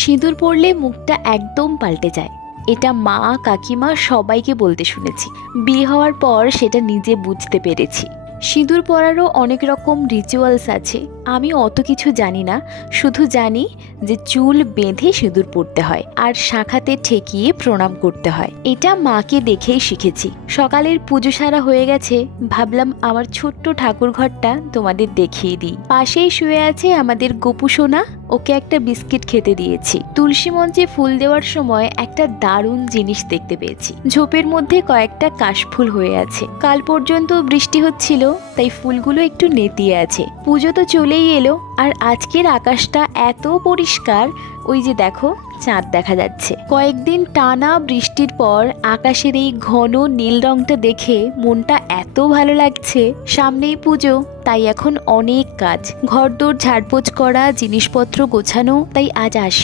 সিঁদুর পরলে মুখটা একদম পাল্টে যায়। এটা মা কাকিমা সবাইকে বলতে শুনেছি। বিয়ে হওয়ার পর সেটা নিজে বুঝতে পেরেছি। সিঁদুর পরারও অনেক রকম রিচুয়ালস আছে, আমি অত কিছু জানি না। শুধু জানি যে চুল বেঁধে সিঁদুর পরতে হয় আর শাখাতে ঠেকিয়ে প্রণাম করতে হয়। এটা মাকে দেখেই শিখেছি। সকালের পুজো সারা হয়ে গেছে, ভাবলাম আমার ছোট্ট ঠাকুর ঘরটা তোমাদের দেখিয়ে দিই। পাশেই শুয়ে আছে আমাদের গোপু সোনা, ওকে একটা বিস্কিট খেতে দিয়েছি। তুলসী মঞ্চে ফুল দেওয়ার সময় একটা দারুণ জিনিস দেখতে পেয়েছি। ঝোপের মধ্যে কয়েকটা কাশফুল হয়ে আছে। কাল পর্যন্ত বৃষ্টি হচ্ছিল, তাই ফুলগুলো একটু নেতিয়ে আছে। পুজো তো চলেই এলো, আর আজকের আকাশটা এত পরিষ্কার, ওই যে দেখো চাঁদ দেখা যাচ্ছে। কয়েকদিন টানা বৃষ্টির পর আকাশের এই ঘন নীল রংটা দেখে মনটা এত ভালো লাগছে। সামনেই পুজো, তাই এখন অনেক কাজ, ঘরদোর ঝাড়পোছ করা, জিনিসপত্র গোছানো। তাই আজ আসি।